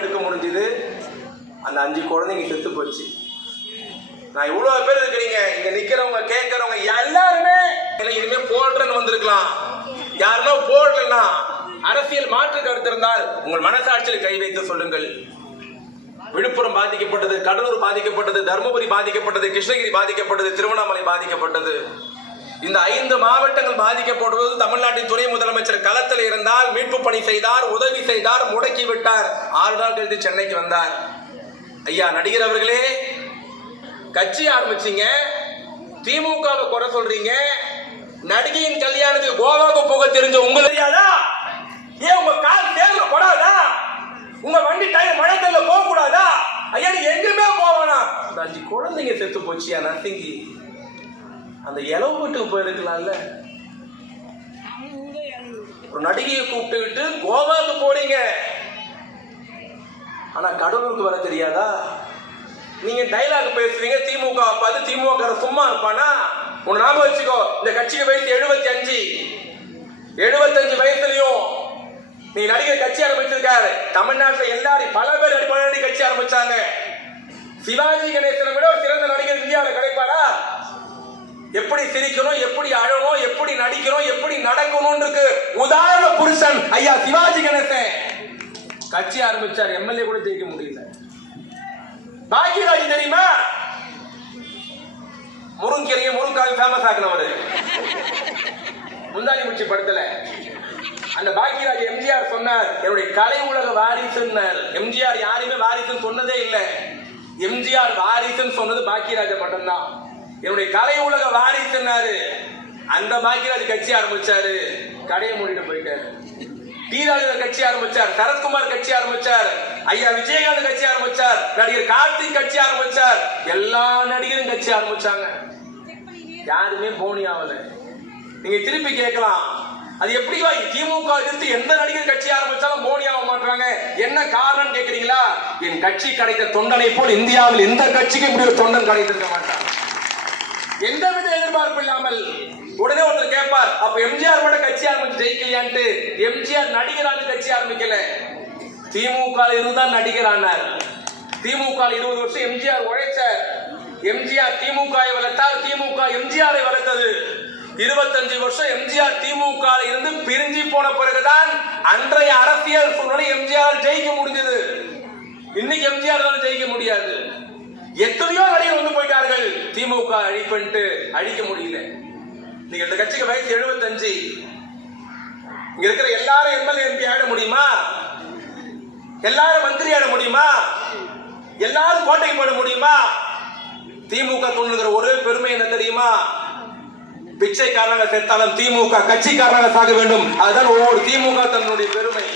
எடுக்க முடிஞ்சது. அந்த 5 குழந்தைங்க செத்து போச்சு. நான் இவ்வளவு பேர் இருக்கிறீங்க, இங்க நிக்கிறவங்க கேட்கறவங்க எல்லாருமே இனிமே போடுறேன்னு வந்திருக்கலாம். யாருமே போடலன்னா அரசியல் மாற்று கருத்து இருந்தால் உங்கள் மனசாட்சியில் கை வைத்து சொல்லுங்கள். விழுப்புரம் பாதிக்கப்பட்டது, கடலூர் பாதிக்கப்பட்டது, தருமபுரி பாதிக்கப்பட்டது, கிருஷ்ணகிரி பாதிக்கப்பட்டது, திருவண்ணாமலை பாதிக்கப்பட்டது. இந்த 5 மாவட்டங்கள் பாதிக்கப்படுவது தமிழ்நாட்டின் துணை முதலமைச்சர் களத்தில் இருந்தால் மீட்பு பணி செய்தார், உதவி செய்தார், முடக்கி விட்டார். 6 நாள் கழித்து சென்னைக்கு வந்தார். ஐயா நடிகர் அவர்களே, கட்சி ஆரம்பிச்சீங்க, திமுகவை குறை சொல்றீங்க, நடிகையின் கல்யாணத்துக்கு கோவாவுக்கு போக தெரிஞ்ச உங்களுக்கு தெரியாதா? ஏன் உங்க கால் தேர்ல போடாதா? உங்க வண்டி டயர் மழை தள்ள போக கூடாதா? ஐயா நீ எங்குமே போவானா? இந்த 5 குழந்தைங்க செத்து போச்சியா நத்திங்கி. அந்த இலவு வீட்டுக்கு போயிருக்கலாம்ல. ஒரு நடிகையை கூப்பிட்டுக்கிட்டு கோவாவுக்கு போறீங்க, ஆனா கடலூருக்கு வர தெரியாதா? நீங்க டைலாக் பேசுறீங்க, திமுக பார்த்து திமுக சும்மா இருப்பானா? உன் ஞாபகம் வச்சுக்கோ, இந்த கட்சிக்கு வயசு 75 வயசுலயும் நீ நடிகர் கட்சி ஆரம்பிச்சிருக்காரு. தமிழ்நாட்டில் எல்லாரும் பல பேர் அடிப்படை கட்சி ஆரம்பிச்சாங்க. சிவாஜி கணேசனை விட சிறந்த நடிகர் இந்தியாவில் கிடைப்பாரா? எப்படி சிரிக்கணும், எப்படி அழணும், எப்படி நடிக்கணும், எப்படி நடக்கணும் இருக்கு உதாரண புருஷன் ஐயா சிவாஜி கணேசன். கட்சி ஆரம்பிச்சார், எம்எல்ஏ கூட ஜெயிக்க முடியல. பாக்யராஜ் தெரியுமா? முருங்கீரையை முருங்காய் ஃபேமஸ் ஆக்குனவரு. முந்தானி முச்சி படத்துல அந்த பாக்யராஜ் எம்ஜிஆர் சொன்னார், என்னுடைய கலை உலக வாரிசுன்னார். எம்ஜிஆர் யாரையுமே வாரிசுன்னு சொன்னதே இல்லை. எம்ஜிஆர் வாரிசுன்னு சொன்னது பாக்யராஜ மட்டும்தான். என்னுடைய கலை உலக வாரிசுன்னாரு. அந்த பாக்யராஜ் கட்சி ஆரம்பிச்சாரு, கடையை மூடிட்டு போயிட்டாரு. டிராஜர் கட்சி ஆரம்பிச்சார், சரத்குமார் கட்சி ஆரம்பிச்சார், ஐயா விஜயகாந்த் கட்சி ஆரம்பிச்சார், நடிகர் கார்த்திக் கட்சி ஆரம்பிச்சார், எல்லா நடிகரும் கட்சி ஆரம்பிச்சாங்க. யாருமே போனி ஆகல. நீங்க திருப்பி கேட்கலாம், அது எப்படி திமுக எதிர்த்து எந்த நடிகர் கட்சி ஆரம்பிச்சாலும் போனி ஆக மாட்டாங்க, என்ன காரணம் கேட்கிறீங்களா? என் கட்சி கிடைத்த தொண்டனை போல் இந்தியாவில் எந்த கட்சிக்கும் இப்படி ஒரு தொண்டன் கிடைத்திருக்க மாட்டான். எந்தவித எதிர்பார்ப்பு இல்லாமல் உடனே ஒருத்தர் கேட்பார், அப்ப எம்ஜிஆர் கூட கட்சி ஆரம்பிச்சு ஜெயிக்கலையான்ட்டு. எம்ஜிஆர் நடிகரான கட்சி ஆரம்பிக்கல, திமுக இருந்தால் நடிகர் ஆனார். திமுக 20 வருஷம் எம்ஜிஆர் உழைச்சார். எம்ஜிஆர் திமுக வளர்த்தார், திமுக எம்ஜிஆரை வளர்த்தது. 25 வருஷம் எம்ஜிஆர் திமுக இருந்து பிரிஞ்சு போன பிறகுதான் அன்றைய அரசியல் சூழ்நிலை எம்ஜிஆர் ஜெயிக்க முடிஞ்சது. இன்னைக்கு எம்ஜிஆர் ஜெயிக்க முடியாது. எத்தனையோ நடிகர் வந்து போயிட்டார்கள், திமுக அழிப்பன்ட்டு அழிக்க முடியல. நீங்க இந்த கட்சிக்கு வயசு 75. இங்க இருக்கிற எல்லாரும் எம்எல்ஏ எம்பி ஆட முடியுமா? எல்லாரும் மந்திரி ஆட முடியுமா? எல்லாரும் கோட்டைக்கு போட முடியுமா? திமுக தோன்றுகிற ஒரே பெருமை என்ன தெரியுமா? பிச்சைக்காரங்க செத்தாலும் திமுக கட்சிக்காரங்க சாக வேண்டும். அதுதான் ஒவ்வொரு திமுக தன்னுடைய பெருமை.